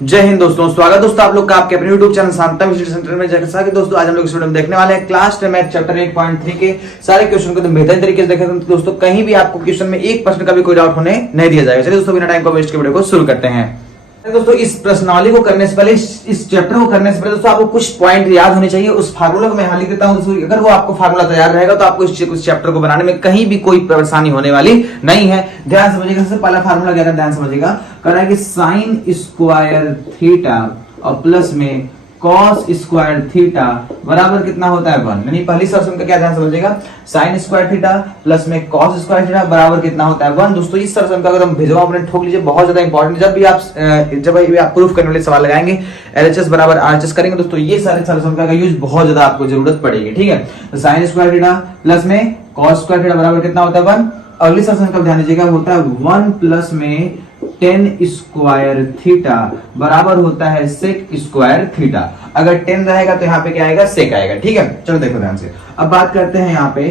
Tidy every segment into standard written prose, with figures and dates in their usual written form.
जय हिंद दोस्तों, स्वागत दोस्तों आप लोग का आपके अपने YouTube चैनल शांतम स्टडी सेंटर में। जैसा कि दोस्तों आज हम लोग इस वीडियो में देखने वाले हैं क्लास 10 मैथ चैप्टर 8.3 के सारे क्वेश्चन को बेहतर तरीके से देखें। तो दोस्तों कहीं भी आपको क्वेश्चन में 1% का भी कोई डाउट होने नहीं दिया जाएगा। चलिए दोस्तों बिना टाइम को वेस्ट के वीडियो को शुरू करते हैं। दोस्तों इस प्रश्नावली को करने से पहले, इस चैप्टर को करने से पहले दोस्तों आपको कुछ पॉइंट याद होने चाहिए। उस फार्मूला को मैं यहां लिख देता हूं। दोस्तों अगर वो आपको फार्मूला तैयार रहेगा तो आपको इस चैप्टर को बनाने में कहीं भी कोई परेशानी होने वाली नहीं है। ध्यान समझिएगा। सबसे पहला फार्मूला क्या है, ध्यान समझिएगा। कह रहा है कि साइन स्क्वायर थीटा और प्लस में कॉस स्क्वायर थीटा बराबर कितना होता है 1। यानी पहली सर्सम का क्या, ध्यान समझिएगा। साइन स्क्वायर थीटा प्लस में कॉस स्क्वायर थीटा बराबर कितना होता है 1। दोस्तों इस सर्सम का अगर हम भेजवा अपने ठोक लीजिए, बहुत ज्यादा इंपॉर्टेंट। जब भी आप प्रूफ करने वाले सवाल लगाएंगे एलएचएस बराबर आरएचएस करेंगे दोस्तों, ये सारे सर्सम का यूज बहुत ज्यादा आपको जरूरत पड़ेगी। ठीक है, तो साइन स्क्वायर थीटा प्लस में कॉस स्क्वायर थीटा बराबर कितना होता है 1। अगली सर्सम का ध्यान दीजिएगा, होता है 1 प्लस में टेन स्क्वायर थीटा बराबर होता है सेक स्क्वायर थीटा। अगर 10 रहेगा तो यहाँ पे क्या आएगा, सेक आएगा। ठीक है, चलो देखो ध्यान से। अब बात करते हैं यहाँ पे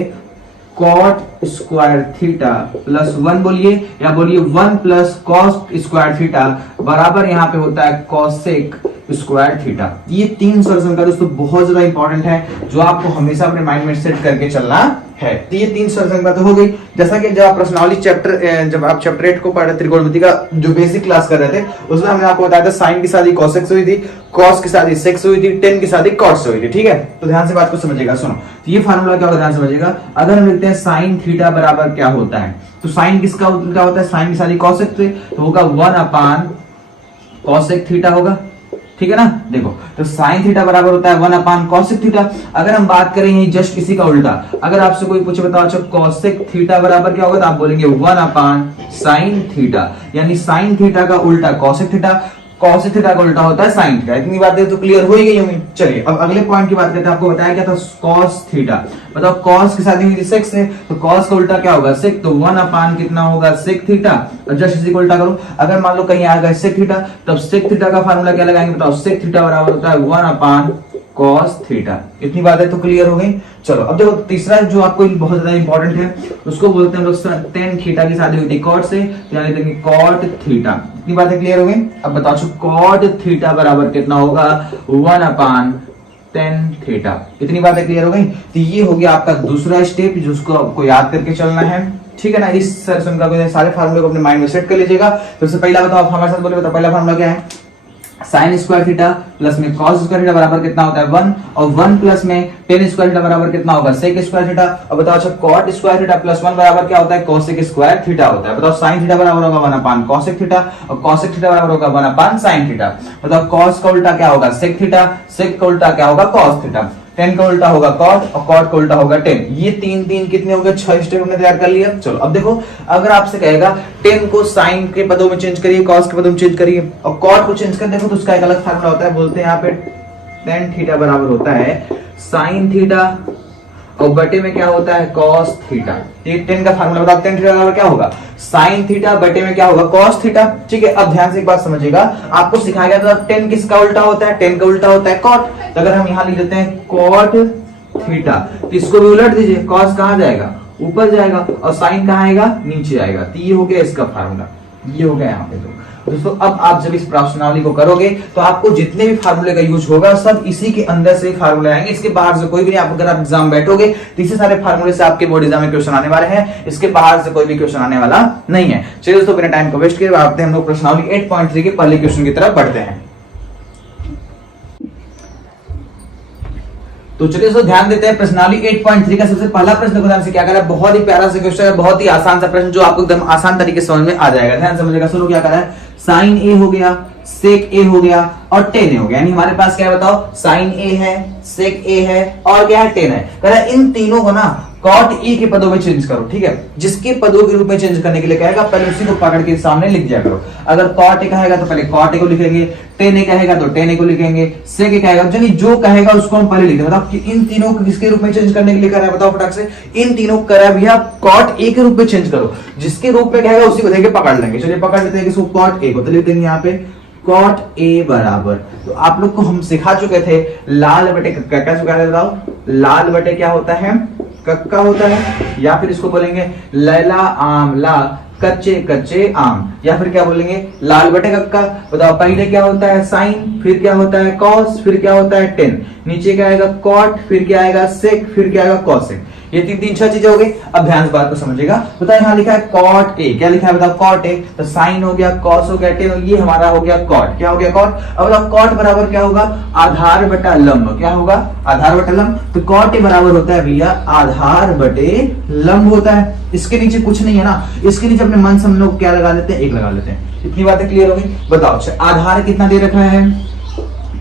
कॉट स्क्वायर थीटा प्लस 1 बोलिए, या बोलिए 1 प्लस कॉस स्क्वायर थीटा बराबर यहाँ पे होता है कॉसेक स्क्वायर थीटा। ये तीन सर्सम का दोस्तों बहुत ज्यादा इंपॉर्टेंट है, जो आपको हमेशा अपने माइंड में सेट करके चलना है। तो ये तीन सर्सम का तो हो गई। जैसा कि जब आप प्रश्नावली जब आप चैप्टर 8 को पढ़ रहे, त्रिकोणमिति का जो बेसिक क्लास कर रहे थे, उसमें हमने आपको बताया था साइन की शादी कॉसेक से हुई थी, कॉस की शादी सेक से हुई थी, टेन की शादी कॉट से हुई थी। ठीक है, तो ध्यान से बात को समझिएगा। सुनो, तो ये फार्मूला क्या होगा, ध्यान समझिएगा। अगर हम लिखते हैं साइन थीटा बराबर क्या होता है, तो साइन किसका क्या होता है, साइन की शादी कॉसेक से, तो होगा 1 अपान कॉसेक थीटा होगा। ठीक है ना। देखो, तो साइन थीटा बराबर होता है 1 अपान कॉसेक थीटा। अगर हम बात करें जस्ट इसी का उल्टा, अगर आपसे कोई पूछे बताओ अच्छा कॉसेक थीटा बराबर क्या होगा, तो आप बोलेंगे 1 अपान साइन थीटा। यानी साइन थीटा का उल्टा कॉसेक थीटा, कॉसेक थीटा का उल्टा होता है साइन थीटा। इतनी बातें तो क्लियर हो ही गई होंगी। चलिए अब अगले पॉइंट की बात करते हैं। आपको बताया क्या था, कॉस थीटा। बताओ कॉस की शादी हुई थी सेक से, तो कॉस का उल्टा क्या होगा, सेक। तो 1 अपान कितना होगा, सेक थीटा। और जस्ट इसी को उल्टा करो, अगर मान लो कहीं आ गया सेक थीटा, तब सेक थीटा का फार्मूला क्या लगाएंगे, बताओ सेक थीटा बराबर होता है 1 अपान कॉस थीटा। इतनी बातें तो क्लियर हो गई। चलो अब देखो तीसरा जो आपको बहुत ज्यादा इंपॉर्टेंट है, उसको बोलते हैं हम लोग टेन थीटा की शादी हुई थी कॉट से, तो यानी देंगे कॉट थीटा। इतनी बातें क्लियर हो गई। अब बताओ कॉट थीटा बराबर कितना होगा, 1 अपान टेन थीटा। इतनी बातें क्लियर हो गई। तो ये हो गया आपका दूसरा स्टेप, जिसको आपको याद करके चलना है। ठीक है ना। इस सेशन का सारे फार्मूले को अपने माइंड में सेट कर लीजिएगा। तो सबसे पहला बताओ, आप हमारे साथ बोले, बताओ पहला फार्मूला क्या है, साइन स्क्वायर थीटा प्लस में कॉस स्क्वायर थीटा बराबर कितना होता है 1, और 1 प्लस में टेन स्क्वायर थीटा बराबर कितना होगा, सेक स्क्वायर थीटा। अब बताओ अच्छा कॉट स्क्वायर थीटा प्लस 1 बराबर क्या होता है, कॉसेक स्क्वायर थीटा होता है। बताओ साइन थीटा बराबर होगा 1 अपान कॉसेक थीटा, और कॉसेक थीटा बराबर होगा 1 अपान साइन थीटा। बताओ कॉस का उल्टा क्या होगा, सेक थीटा, सेक का उल्टा क्या होगा, कॉस थीटा, टेन का उल्टा होगा कॉट, और कॉट का उल्टा होगा टेन। ये तीन कितने होंगे, 6 स्टेप हमने तैयार कर लिया। चलो अब देखो, अगर आपसे कहेगा टेन को साइन के पदों में चेंज करिए, कॉस के पदों में चेंज करिए, और कॉट को चेंज कर देखो, तो उसका एक अलग फार्मूला होता है। बोलते हैं यहाँ पे टेन थीटा बराबर होता है साइन थीटा, और बटे में क्या होता है, कॉस थीटा। ये टेन का फार्मूला बताओ, टेन थीटा बराबर क्या होगा, साइन थीटा, बटे में क्या होगा, कॉस थीटा। ठीक है, अब ध्यान से एक बात समझिएगा। आपको सिखाया गया था टेन किसका उल्टा होता है, टेन का उल्टा होता है कॉट। तो अगर हम यहाँ लिख देते हैं कॉट थीटा, तो इसको भी उलट दीजिए, कॉस कहाँ जाएगा, ऊपर जाएगा, और साइन कहाँ आएगा, नीचे आएगा। तो ये हो गया इसका फार्मूला, ये हो गया यहाँ पे। तो दोस्तों अब आप जब इस प्रश्नावली को करोगे तो आपको जितने भी फार्मूले का यूज होगा सब इसी के अंदर से फार्मूले आएंगे, इसके बाहर से कोई भी नहीं। आप अगर आप एग्जाम बैठोगे तो इसी सारे फार्मूले से आपके बोर्ड एग्जाम में क्वेश्चन आने वाले हैं, इसके बाहर से कोई भी क्वेश्चन आने वाला नहीं है। चलिए दोस्तों बिना टाइम को वेस्ट किए बढ़ते हैं हम लोग प्रश्नावली 8.3 के पहले क्वेश्चन की तरफ बढ़ते हैं। तो चलिए दोस्तों ध्यान देते हैं प्रश्नावली 8.3 का सबसे पहला प्रश्न को ध्यान से क्या करा है, बहुत ही प्यारा सा क्वेश्चन है, बहुत ही आसान सा प्रश्न, जो आपको एकदम आसान तरीके से समझ में आ जाएगा। ध्यान समझिएगा। सुनो क्या करा है, साइन ए हो गया, सेक ए हो गया, और टेन ए हो गया। यानी हमारे पास क्या है बताओ, साइन ए है, सेक ए है, और क्या है, टेन है। कह रहा है इन तीनों को ना कॉट ई के पदों में चेंज करो। ठीक है, जिसके पदों के रूप में चेंज करने के लिए कहेगा पहले उसी को पकड़ के सामने लिख दिया करो। अगर कॉट ए कहेगा तो पहले कॉट ए को लिखेंगे, टेन ए कहेगा तो टेन ए को लिखेंगे, सेक ए कहेगा, यानी जो कहेगा उसको हम पहले लिख देंगे। बताओ कि इन तीनों को किसके रूप में चेंज करने के लिए कह रहा है, बताओ फटाक से। इन तीनों को कह रहा है भैया कॉट ए के रूप में चेंज करो, जिसके रूप में कहेगा उसी को देके पकड़ लेंगे। चलिए पकड़ लेते हैं किसको, कॉट ए को। तो लिख देंगे यहाँ पे कॉट ए बराबर, तो आप लोग को हम सिखा चुके थे लाल बटे कक्का। क्या चुका है बताओ, लाल बटे क्या होता है, कक्का होता है, या फिर इसको बोलेंगे लैला आमला कच्चे कच्चे आम, या फिर क्या बोलेंगे लाल बटे कक्का। बताओ पहले क्या होता है साइन, फिर क्या होता है कॉस, फिर क्या होता है टेन, नीचे क्या आएगा कॉट, फिर क्या आएगा सेक, फिर क्या आएगा कॉसेक। ये तीन छह चीजें हो गई। अब ध्यान से बात को समझिएगा। बताओ यहाँ लिखा है कॉट ए, क्या लिखा है बताओ कॉट ए, तो साइन हो गया, कॉस हो गया, टेन हो गया, ये हमारा हो गया कॉट। क्या हो गया कॉट। अब बताओ कॉट बराबर क्या होगा आधार बटा लंब, क्या होगा आधार बटा लंब। तो कॉट ए बराबर होता है भैया आधार बटे लंब होता है। इसके नीचे कुछ नहीं है ना, इसके नीचे अपने मन से हम लोग क्या लगा लेते हैं, एक लगा लेते हैं। इतनी बातें क्लियर हो गई। बताओ अच्छा आधार कितना दे रखा है,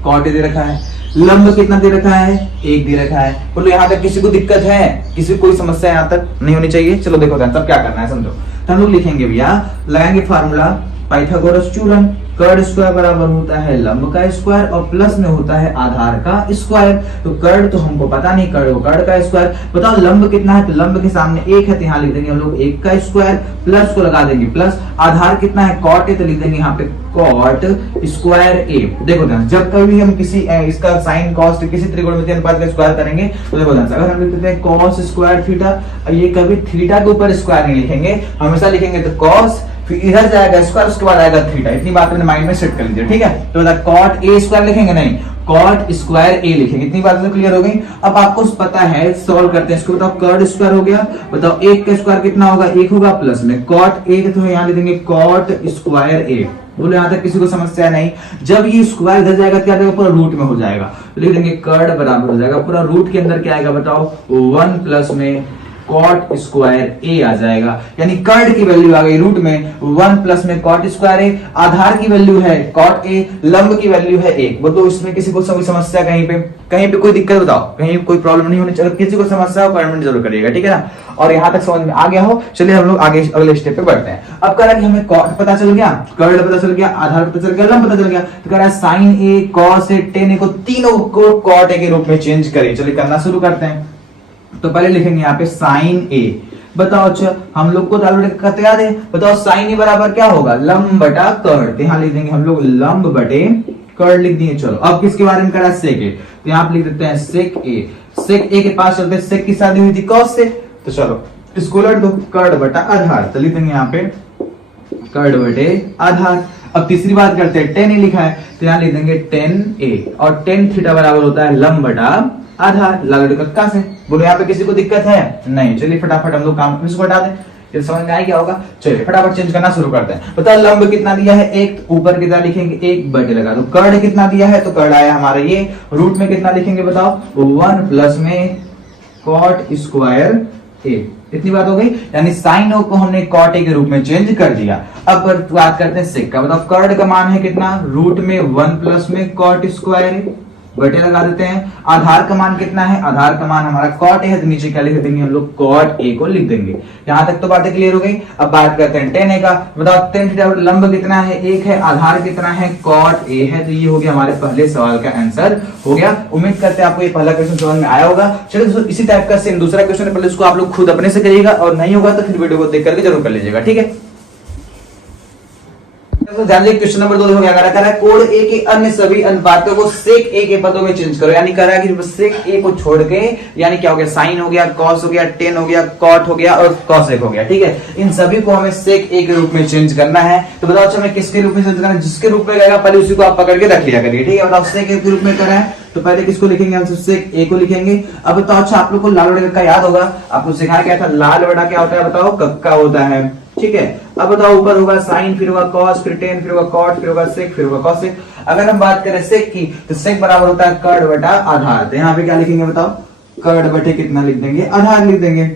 कॉट ए दे रखा है, लंब कितना दे रखा है, एक दे रखा है। बोलो यहाँ तक किसी को दिक्कत है, किसी को कोई समस्या यहाँ तक नहीं होनी चाहिए। चलो देखो तब क्या करना है समझो। तो हम लोग लिखेंगे भैया, लगाएंगे फार्मूला पाइथागोरस थ्योरम, कर्ड स्क्वायर बराबर होता है लंब का स्क्वायर और प्लस में होता है आधार का स्क्वायर। तो कर्ड तो हमको पता नहीं, कर्ड का स्क्वायर। बताओ लंब कितना है, तो लंब के सामने एक है तो यहाँ लिख देंगे हम लोग एक का स्क्वायर, प्लस को लगा देंगे प्लस। आधार कितना है कॉट है, तो लिख देंगे यहाँ पे कॉट स्क्वायर ए। देखो ध्यान, जब कभी हम किसी इसका साइन कॉस किसी त्रिकोणमिति अनुपात का स्क्वायर करेंगे तो देखो ध्यान, अगर हम लिख देते हैं कॉस स्क्वायर थीटा, ये कभी थीटा के ऊपर स्क्वायर नहीं लिखेंगे, हमेशा लिखेंगे तो कॉस, फिर इधर जाएगा स्क्वायर, उसके बाद आएगा थीटा। इतनी बात अपने माइंड में सेट कर लीजिए, ठीक है। तो बताओ कॉट ए स्क्वायर लिखेंगे नहीं, कॉट स्क्वायर ए लिखेंगे। इतनी बात तो क्लियर हो गई। अब आपको पता है, सॉल्व करते हैं इसको। बताओ कर्ड स्क्वायर हो गया, बताओ एक का स्क्वायर कितना होगा, एक होगा, प्लस में कॉट ए तो यहाँ लिख देंगे कॉट स्क्वायर ए। बोलो यहाँ तक किसी को समस्या नहीं। जब ये स्क्वायर इधर जाएगा क्या जाएगा, पूरा रूट में हो जाएगा, लिख देंगे कर्ड बराबर हो जाएगा पूरा रूट के अंदर क्या आएगा बताओ 1 प्लस में कॉट स्क्वायर ए आ जाएगा। यानी कर्ड की वैल्यू आ गई रूट में 1 प्लस में कॉट स्क्वायर ए, आधार की वैल्यू है कॉट ए, लंब की वैल्यू है 1। बोलो इसमें किसी को समस्या कहीं पे कोई दिक्कत बताओ, कहीं कोई प्रॉब्लम नहीं होनी चाहिए। किसी को समस्या हो कमेंट जरूर करिएगा, ठीक है ना। और यहाँ तक समझ में आ गया हो, चलिए हम लोग आगे अगले स्टेप पे बढ़ते हैं। अब कह रहा है कि हमें कॉट पता चल गया, कर्ड पता चल गया, आधार पता चल गया, लंब पता चल गया। तो कह रहा है sign A, cos A, ten ए को तीनों को कॉट ए के रूप में चेंज करें। चलिए करना शुरू करते हैं। तो पहले लिखेंगे यहाँ पे साइन ए। बताओ अच्छा हम लोग को करते याद है, बताओ साइन ए बराबर क्या होगा लंब बटा कर्ड। यहाँ लिख देंगे हम लोग लंब बटे कर्ड लिख दिए। चलो अब किसके बारे में करा सेक ए, तो यहाँ पे लिख देते हैं सेक ए। सेक ए के पास चलते, सेक की शादी हुई थी कॉस से, तो चलो इसको उलट दो, कर्ड बटा आधार। तो लिख देंगे यहाँ पे कर्ड बटे आधार। अब तीसरी बात करते हैं, टेन ए लिखा है तो यहाँ लिख देंगे टेन ए, और टेन थीटा बराबर होता है लंब बटा आधार, लगा कक्का से। बोलो यहाँ पे किसी को दिक्कत है नहीं। चलिए फटाफट हम लोग काम इसको हटा दें, ये समझ में आया क्या होगा। चलिए फटाफट चेंज करना शुरू करते हैं। बताओ लंब कितना दिया है एक, ऊपर कितना लिखेंगे एक बटे लगा दो। कर्ड कितना दिया है, तो कर्ड आया हमारा ये, रूट में कितना लिखेंगे बताओ 1 प्लस में कॉट स्क्वायर ए। इतनी बात हो गई। यानी साइन ओ को हमने कॉट ए के रूप में चेंज कर दिया। अब बात करते हैं सेक का। बताओ कर्ड का मान है कितना, रूट में 1 प्लस में कॉट स्क्वायर ए, बटे लगा देते हैं। आधार का मान कितना है, आधार का मान हमारा कॉट ए है, तो नीचे क्या लिख देंगे हम लोग कॉट ए को लिख देंगे। यहां तक तो बातें क्लियर हो गई। अब बात करते हैं टेन ए का। बताओ टेन थीटा लंब कितना है एक है, आधार कितना है कॉट ए है। तो ये हो गया हमारे पहले सवाल का आंसर हो गया। उम्मीद करते हैं आपको ये पहला क्वेश्चन समझ में आया होगा। चलिए दोस्तों इसी टाइप का सेम दूसरा क्वेश्चन है, पहले इसको आप लोग खुद अपने से करिएगा, और नहीं होगा तो फिर वीडियो को देख करके जरूर कर लीजिएगा, ठीक है। ध्यान देखिए क्वेश्चन नंबर 2 देखो क्या कह रहा है, कोड ए के अन्य सभी अनुपातों को सेक ए के पदों में चेंज करो। यानी कह रहा है कि सेक ए को छोड़ के, यानी क्या हो गया साइन हो गया, कॉस हो गया, टेन हो गया, कॉट हो गया और कॉसेक हो गया, ठीक है। इन सभी को हमें सेक ए के रूप में चेंज करना है। तो बताओ अच्छा हमें किसके रूप में चेंज करना है, जिसके रूप में रहेगा पहले उसी को आप पकड़ के रख लिया करिए, ठीक है। बताओ सेक ए के रूप में करें तो पहले किसको लिखेंगे हम, सेक ए को लिखेंगे। अब बताओ अच्छा आप लोग को लाल बड़ा कक्का याद होगा, आपको सिखाया क्या था, लाल बड़ा क्या होता है बताओ कक्का होता है, ठीक है। अब बताओ ऊपर होगा साइन, फिर होगा कॉस, फिर टेन, फिर होगा कॉट, फिर होगा सेक, फिर होगा कॉसेक। अगर हम बात करें सेक की तो सेक बराबर होता है कर्ड बटा आधार। तो यहाँ पे क्या लिखेंगे बताओ, कर्ड बटे कितना लिख देंगे, आधार लिख देंगे।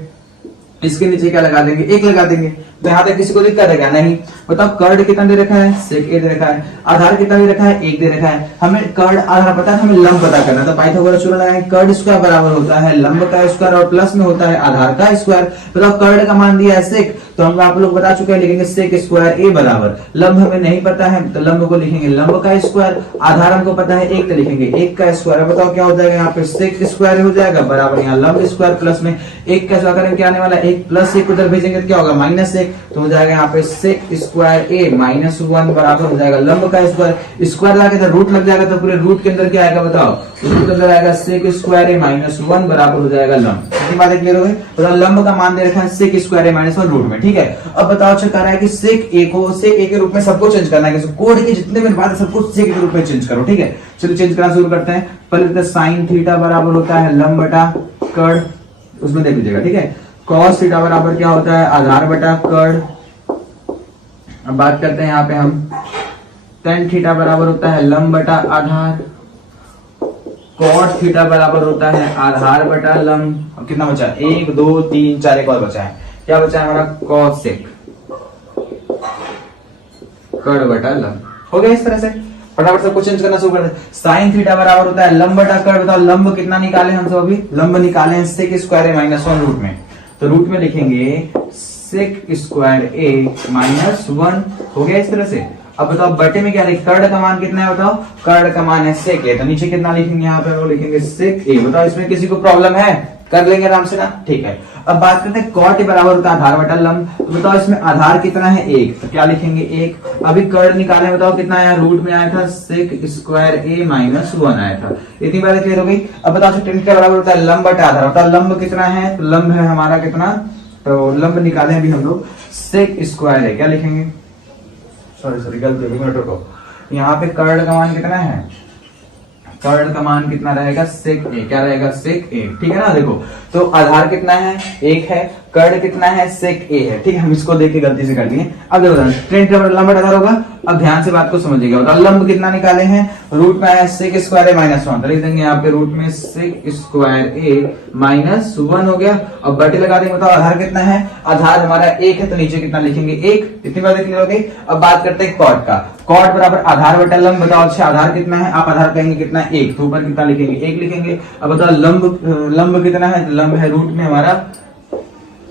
इसके नीचे क्या लगा देंगे, एक लगा देंगे। तो यहाँ पे किसी को दिक्कत है क्या, नहीं। बताओ कर्ड कितना दे रखा है, सेक ए दे रखा है। आधार कितना दे रखा है, एक दे रखा है। हमें कर्ड आधार पता है, हमें लंब पता करना। तो पाइथागोरस थ्योरम लगाएंगे, कर्ड स्क्वायर बराबर होता है लंब का स्क्वायर और प्लस में होता है आधार का स्क्वायर। बताओ कर्ड का मान दिया है सेक, तो हम आप लोग बता चुके हैं, लिखेंगे सेक स्क्वायर ए बराबर। लंब हमें नहीं पता है तो लंब को लिखेंगे लंब का स्क्वायर। आधार हमको पता है एक, तो लिखेंगे एक का स्क्वायर। बताओ क्या हो जाएगा, यहाँ पे सेक स्क्वायर हो जाएगा बराबर यहाँ लंब स्क्वायर, प्लस में एक का स्क्वायर क्या आने वाला है, एक प्लस एक उधर भेजेंगे तो क्या होगा माइनस एक। तो हो जाएगा यहाँ पे सेक स्क्वायर ए माइनस 1 बराबर हो जाएगा लंब का स्क्वायर। स्क्वायर लगा के रूट लग जाएगा, तो पूरे रूट के अंदर क्या आएगा बताओ, रूट के अंदर आएगा सेक स्क्वायर ए माइनस 1 बराबर हो जाएगा लंब। इतनी बातें क्लियर हो गई। बताओ लंब का मान दे रखा है सेक स्क्वायर ए माइनस 1 रूट में, ठीक है। अब बताओ अच्छा कह रहा है कि सेक ए को सेक ए के रूप में सबको चेंज करना है, कोड के जितने भी बात है सबको सेक के रूप में चेंज करो, ठीक है। चलो चेंज करना शुरू करते हैं। पहले साइन थीटा बराबर होता है लंब बटा कर्ण, उसमें देख लीजिएगा, ठीक है। कॉस थीटा बराबर क्या होता है आधार बटा कर्ण। अब बात करते हैं यहाँ पे हम tan थीटा बराबर होता है लंब बटा आधार। cot थीटा बराबर होता है आधार बटा लंब। अब कितना बचा 1 2 3 4 एक और बचा है, क्या बचा है हमारा cosec कर्ण बटा लंब। हो गया इस तरह से, फटाफट सबको चेंज करना शुरू कर दे। साइन थीटा बराबर होता है लंब बटा कर्ण। बताओ लंब कितना निकाले हम सब अभी, लंब निकाले हैं सेक स्क्वायर ए माइनस 1 रूट में, तो रूट में लिखेंगे सेक स्क्वायर ए माइनस 1। हो गया इस तरह से। अब बताओ बटे में क्या लिखे, कर्ण का मान कितना है बताओ, कर्ण का मान है सेक ए, तो नीचे कितना लिखेंगे यहाँ पे वो लिखेंगे सेक ए। बताओ इसमें किसी को प्रॉब्लम है, कर लेंगे आराम से ना, ठीक है। अब बात करते हैं cot बराबर होता है आधार बटा लंब। तो बताओ इसमें आधार कितना है 1, तो क्या लिखेंगे 1। अभी कर्ण निकाले, बताओ कितना आया, रूट में आया था सेक स्क्वायर ए माइनस 1 आया था। इतनी बात क्लियर हो गई। अब बताओ tan का बराबर होता है लंब बटा आधार। बताओ लंब कितना है, तो लंब है हमारा कितना, तो लंब निकाले अभी हम लोग सेक स्क्वायर है, क्या लिखेंगे, सॉरी गलती हो गई, मिनट रुको। यहाँ पे कर्ण का मान कितना है, कर्ण का मान कितना रहेगा सेक ए, क्या रहेगा सेक ए, ठीक है ना। देखो तो आधार कितना है 1 है, कर्ण कितना है सेक ए है, ठीक है। हम इसको देख के गलती से कर दिए। अब देखो tan लंब आधार होगा। अब ध्यान से बात को समझिएगा। बताओ लंब कितना निकाले हैं, रूट में आया सेक स्क्वायर ए माइनस 1, तो लिख देंगे यहाँ पे रूट में सेक स्क्वायर ए माइनस 1 हो गया। अब बटे लगा देंगे। बताओ आधार कितना है, आधार हमारा 1 है, तो नीचे कितना लिखेंगे 1। इतनी बात क्लियर हो गई। अब बात करते हैं cot का, cot बराबर आधार बटा लंब। बताओ अच्छा आधार कितना है, आप आधार कहेंगे कितना 1, तो ऊपर कितना लिखेंगे 1 लिखेंगे। अब बताओ लंब कितना है, तो लंब है रूट में हमारा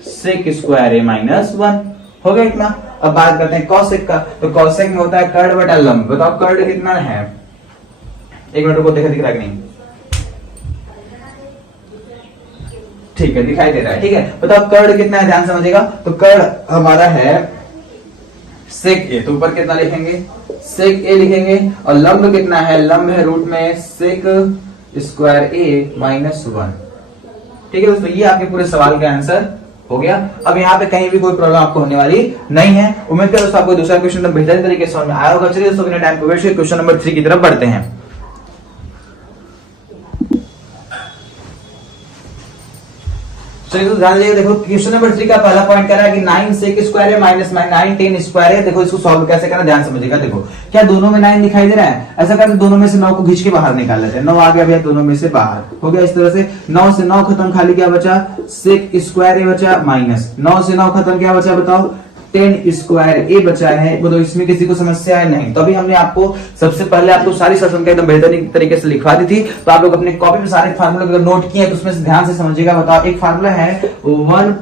सेक स्क्वायर ए माइनस 1। हो गया इतना। अब बात करते हैं cosec का, तो cosec में होता है कर्ण बटा लंब। बताओ कर्ण कितना है, एक मिनट को दिख रहा है कि नहीं, ठीक है दिखाई दे रहा है, ठीक है। बताओ कर्ण कितना है, ध्यान समझिएगा। तो कर्ण हमारा है सेक ए, तो ऊपर कितना लिखेंगे सेक ए लिखेंगे। और लंब कितना है, लंब है रूट में सेक स्क्वायर ए माइनस 1, ठीक है दोस्तों। ये आपके पूरे सवाल का आंसर हो गया। अब यहाँ पे कहीं भी कोई प्रॉब्लम आपको होने वाली नहीं है। उम्मीद करो दोस्तों आपको दूसरा क्वेश्चन बेहतरीन तरीके से समझ में आया होगा। चलिए दोस्तों बिना टाइम को वेस्ट किए क्वेश्चन नंबर 3 की तरफ बढ़ते हैं। चलिए तो ध्यान दीजिए। देखो क्वेश्चन नंबर 3 का पहला पॉइंट कह रहा है कि 9 सेक स्क्वायर है माइनस 9 tan स्क्वायर है। देखो इसको सॉल्व कैसे करना, ध्यान समझिएगा। देखो क्या दोनों में 9 दिखाई दे रहा है, ऐसा करके दोनों में से 9 को खींच के बाहर निकाल लेते हैं। 9 आ गया भैया दोनों में से बाहर, हो गया इस तरह से। 9 से 9 खत्म, खाली क्या बचा सेक स्क्वायर ए बचा, माइनस 9 से 9 खत्म, क्या बचा बताओ tan स्क्वायर ए बचा है। बोलो इसमें किसी को समस्या है नहीं। तभी हमने आपको सबसे पहले आपको सारी समीकरण एकदम बेहतरीन तरीके से लिखवा दी थी। तो आप लोग अपने कॉपी में सारे फार्मूले अगर नोट किए तो उसमें से ध्यान से समझिएगा। बताओ एक फार्मूला है 1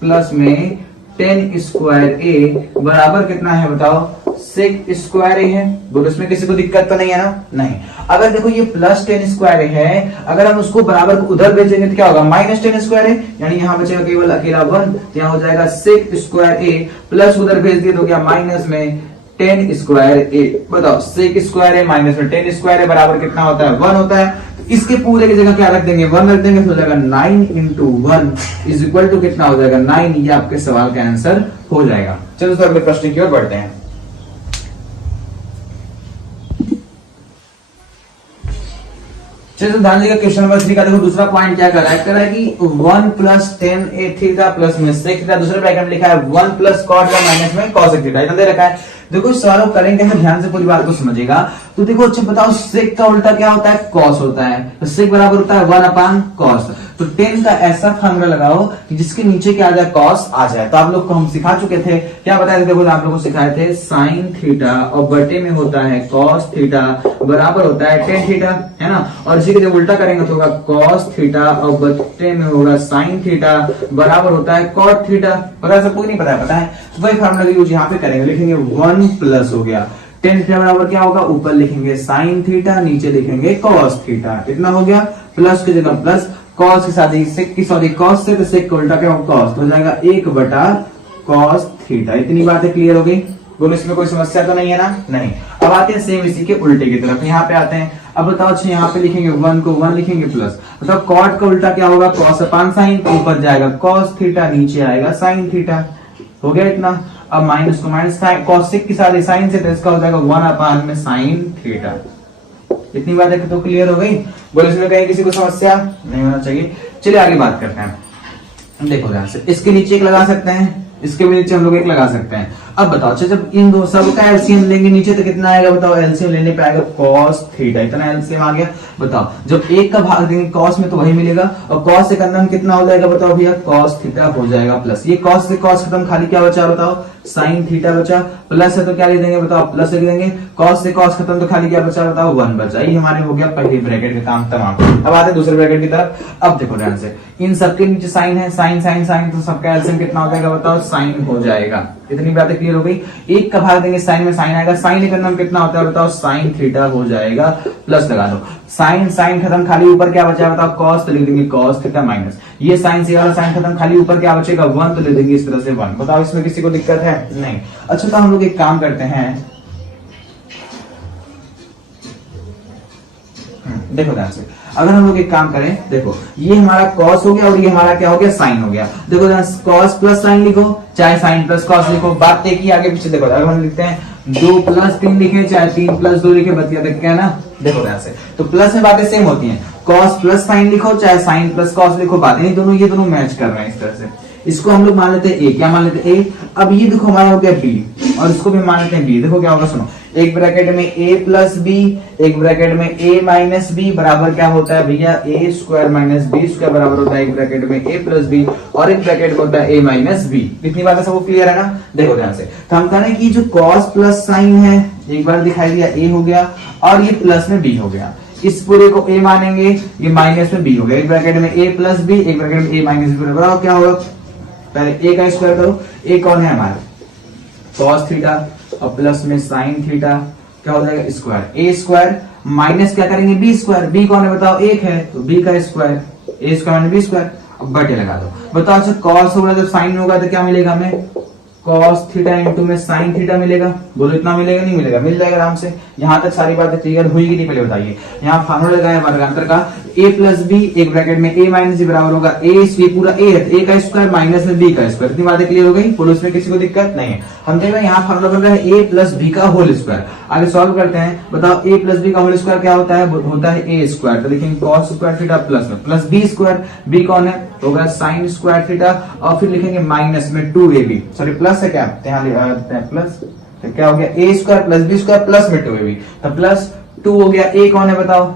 प्लस में tan स्क्वायर ए बराबर कितना है बताओ सेक स्क्वायर ए है। बोलो इसमें किसी को दिक्कत तो नहीं है ना, नहीं। अगर देखो ये प्लस tan स्क्वायर है, अगर हम उसको बराबर को उधर भेजेंगे तो क्या होगा माइनस tan स्क्वायर है, यानी यहाँ बचेगा केवल अकेला 1, यहाँ हो जाएगा सेक स्क्वायर ए, प्लस उधर भेज दिए तो क्या माइनस में tan स्क्वायर ए। बताओ सेक स्क्वायर ए माइनस में tan स्क्वायर ए बराबर कितना होता है 1 होता है। तो इसके पूरे की जगह क्या रख देंगे 1 रख देंगे, तो हो जाएगा 9 इंटू 1 इज इक्वल टू कितना हो जाएगा 9। ये आपके सवाल का आंसर हो जाएगा। चलो सर अगले प्रश्न की ओर बढ़ते हैं। चलिए तो ध्यान दीजिएगा क्वेश्चन नंबर 3 का। देखो दूसरा पॉइंट क्या कर रहा है कि 1 प्लस tan ए थीटा प्लस में सेक थीटा, दूसरे ब्रैकेट में लिखा है 1 प्लस cot का माइनस में cosec थीटा, इतना दे रखा है। देखो इस सवाल को करेंगे तो ध्यान से पूरी बात को समझिएगा। तो देखो अच्छा बताओ सेक का उल्टा क्या होता है cos होता है, तो सेक बराबर होता है 1 अपान cos। तो tan का ऐसा फार्मूला लगाओ कि जिसके नीचे क्या आ जाए cos आ जाए। तो आप लोग को हम सिखा चुके थे, क्या बताए थे, देखो आप लोगों को सिखाए थे sin थीटा और बटे में होता है cos थीटा बराबर होता है tan थीटा, है ना। और इसी के जब उल्टा करेंगे तो होगा cos थीटा और बटे में होगा sin थीटा बराबर होता है cot थीटा। पता है सबको नहीं पता है, पता है। तो वही फार्मूला यूज यहाँ पे करेंगे, लिखेंगे 1 प्लस हो गया tan थीटा बराबर क्या होगा, ऊपर लिखेंगे sin थीटा, नीचे लिखेंगे cos थीटा, कितना हो गया प्लस की जगह प्लस, cos के साथ cos से तो sec का उल्टा क्या होगा cos, तो हो जाएगा 1 बटा cos थीटा। इतनी बातें क्लियर हो गई। बोलो इसमें कोई समस्या तो नहीं है ना, नहीं। अब आते हैं सेम इसी के उल्टे की तरफ, यहाँ पे आते हैं। अब बताओ अच्छा यहाँ पे लिखेंगे 1 को 1 लिखेंगे प्लस, बताओ कॉट का उल्टा क्या होगा, कॉस अपान साइन, ऊपर जाएगा कॉस थीटा, नीचे आएगा साइन थीटा, हो गया इतना। अब माइनस को माइनस कॉसिक के साथ साइन से, तो इसका हो जाएगा 1 अपान में साइन थीटा। इतनी बात है कि तो क्लियर हो गई। बोले इसमें कहीं किसी को समस्या नहीं होना चाहिए। चलिए आगे बात करते हैं। देखो ध्यान से, इसके नीचे एक लगा सकते हैं, इसके भी नीचे हम लोग एक लगा सकते हैं। अब बताओ अच्छा, जब इन दो सब का एलसीएम लेंगे नीचे तो कितना आएगा, बताओ एलसीएम लेने पे आएगा cos थीटा, इतना एलसीएम आ गया। बताओ जब एक का भाग देंगे cos में तो वही मिलेगा, और cos से करना कितना हो जाएगा, बताओ भैया cos थीटा हो जाएगा प्लस, ये cos से cos खत्म, खाली क्या बचा बताओ sin थीटा बचा, प्लस है तो क्या लिख देंगे बताओ प्लस लिख देंगे, cos से cos खत्म तो खाली क्या बचा बताओो 1 बचा। ये हमारे हो गया पहले ब्रैकेट का काम तमाम। अब आते हैं दूसरे ब्रैकेट की तरफ। अब देखो ध्यान से, इन सबके नीचे साइन है, साइन साइन साइन, तो सबका एलसीएम कितना हो जाएगा बताओ साइन हो जाएगा। इतनी बातें क्लियर हो गई। एक का भाग देंगे साइन में, साइन आएगा, साइन लेकर नाम कितना होता है बताओ साइन थीटा हो जाएगा, प्लस लगा दो, साइन साइन खत्म, खाली ऊपर क्या बचा बताओ कॉस, तो लिख देंगे कॉस थीटा माइनस, ये साइन से वाला साइन खत्म, खाली ऊपर क्या बचेगा 1, तो लिख देंगे इस तरह से 1। बताओ इसमें किसी को दिक्कत है नहीं। अच्छा तो हम लोग एक काम करते हैं, देखो ध्यान से, अगर हम लोग एक काम करें, देखो ये हमारा cos हो गया और ये हमारा क्या हो गया साइन हो गया। देखो cos प्लस साइन लिखो, चाहे साइन प्लस cos लिखो, बात एक ही आगे पीछे। देखो अगर हम लिखते हैं 2 प्लस 3 लिखे, चाहे 3 प्लस 2 लिखे, बतिया तक क्या ना। देखो ध्यान से, तो प्लस में बातें सेम होती हैं, cos प्लस साइन लिखो चाहे साइन प्लस cos लिखो, बातें ये दोनों मैच कर रहे हैं इस तरह से। इसको हम लोग मान लेते हैं ए, क्या मान लेते हैं ए। अब ये देखो हमारा हो गया बी, और इसको भी मान लेते हैं बी। देखो क्या होगा सुनो, एक ब्रैकेट में a प्लस बी, एक ब्रैकेट में a माइनस बी बराबर क्या होता है भैया a square minus B square बराबर होता है एक ब्रैकेट में a प्लस बी और एक ब्रैकेट में होता है a माइनस बी। इतनी बातें सबको क्लियर है ना। देखो ध्यान से, तो हम कह रहे हैं कि जो cos प्लस साइन है, एक बार दिखाई दिया a हो गया और ये प्लस में b हो गया, इस पूरे को a मानेंगे, ये माइनस में b हो गया, एक ब्रैकेट में a प्लस बी, एक ब्रैकेट में a माइनस बी बराबर क्या होगा, पहले a का स्क्वायर करो, a कौन है हमारा cos थीटा और प्लस में sin थीटा, क्या हो जाएगा स्क्वायर, a स्क्वायर माइनस क्या करेंगे b स्क्वायर, b कौन है बताओ 1 है तो b का square, a square minus b square. अब बटे लगा दो, बताओ अच्छा cos होगा जब sin होगा तो क्या मिलेगा हमें, cos थीटा इंटू में sin थीटा मिलेगा। बोलो इतना मिलेगा नहीं मिलेगा, मिल जाएगा आराम से। यहाँ तक सारी बातें क्लियर हुई कि नहीं पहले बताइए। यहाँ फार्मूला लगाया वर्गांतर का, a प्लस बी एक ब्रैकेट में a माइनस बी बराबर होगा a, ये पूरा a है a का स्क्वायर माइनस में b का स्क्वायर। इतनी बातें क्लियर हो गई, बोलो इसमें किसी को दिक्कत नहीं है। हम देख रहे हैं यहाँ फार्मूला बन रहा है a प्लस बी का होल स्क्वायर। आगे सॉल्व करते हैं, बताओ a प्लस बी का होल स्क्वायर क्या होता है, होता है a स्क्वायर, तो लिखेंगे cos स्क्वायर थीटा प्लस में प्लस b स्क्वायर, b कौन है होगा sin स्क्वायर थीटा, और फिर लिखेंगे माइनस में 2ab, सॉरी प्लस है क्या यहाँ प्लस, तो क्या हो गया a square plus b square plus में 2ab, तो प्लस 2 हो गया, a कौन है बताओ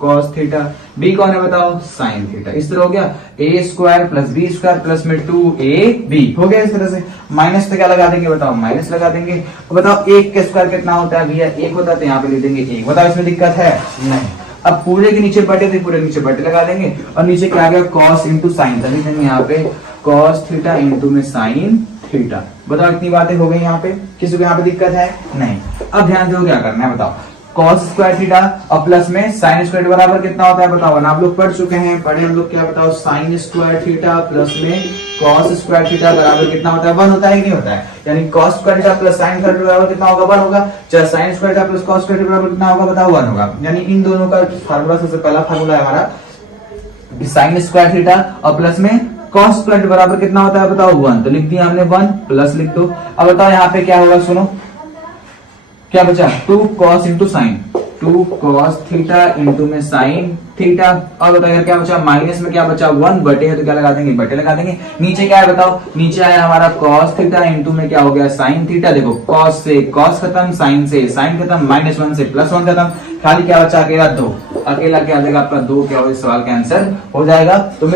cos थीटा, b कौन है बताओ sin थीटा। इस तरह हो गया a square plus b square plus में 2ab हो गया। इस तरह से माइनस तो क्या लगा देंगे बताओ माइनस लगा देंगे। बताओ 1 का स्क्वायर कितना होता है भैया 1 होता है, तो यहाँ पे लिख देंगे 1। बताओ इसमें दिक्कत है नहीं। अब पूरे के नीचे बटे थे, पूरे नीचे बटे लगा देंगे और नीचे क्या आ गया cos इंटू साइन, तभी देंगे यहाँ पे cos थीटा इंटू में sin थीटा। बताओ इतनी बातें हो गई यहाँ पे, किसी को यहाँ पे दिक्कत है नहीं। अब ध्यान दो क्या करना है, बताओ cos स्क्वायर थीटा और प्लस में sin स्क्वायर बराबर कितना होता है बताओ ना, आप लोग पढ़ चुके हैं, पढ़े हम लोग क्या बताओ sin स्क्वायर थीटा प्लस में cos स्क्वायर थीटा बराबर कितना होता है 1 होता है कि नहीं होता है, यानी cos square theta plus sin square theta बराबर कितना होगा 1 होगा, चाहे sin square theta plus cos square theta बराबर कितना होगा बताओ 1 होगा। यानी इन दोनों का फार्मूला सबसे पहला फार्मूला है हमारा sin स्क्वायर थीटा और प्लस में cos स्क्वायर बराबर कितना होता है बताओ 1, तो लिख दिया हमने 1 प्लस लिख दो। अब बताओ यहाँ पे क्या होगा सुनो, क्या बचा 2 cos into sine, 2 cos theta into में sin थीटा, और बताओ क्या बचा माइनस में क्या बचा 1 बटे है तो क्या लगा देंगे बटे लगा देंगे। नीचे क्या है बताओ, नीचे आया हमारा cos थीटा इंटू में क्या हो गया sin थीटा। देखो cos से cos खत्म, sin से sin खत्म, -1 से +1 खत्म, खाली क्या बचा अकेला 2, अकेला क्या आ जाएगा आपका 2, क्या हो इस सवाल का आंसर हो जाएगा। तो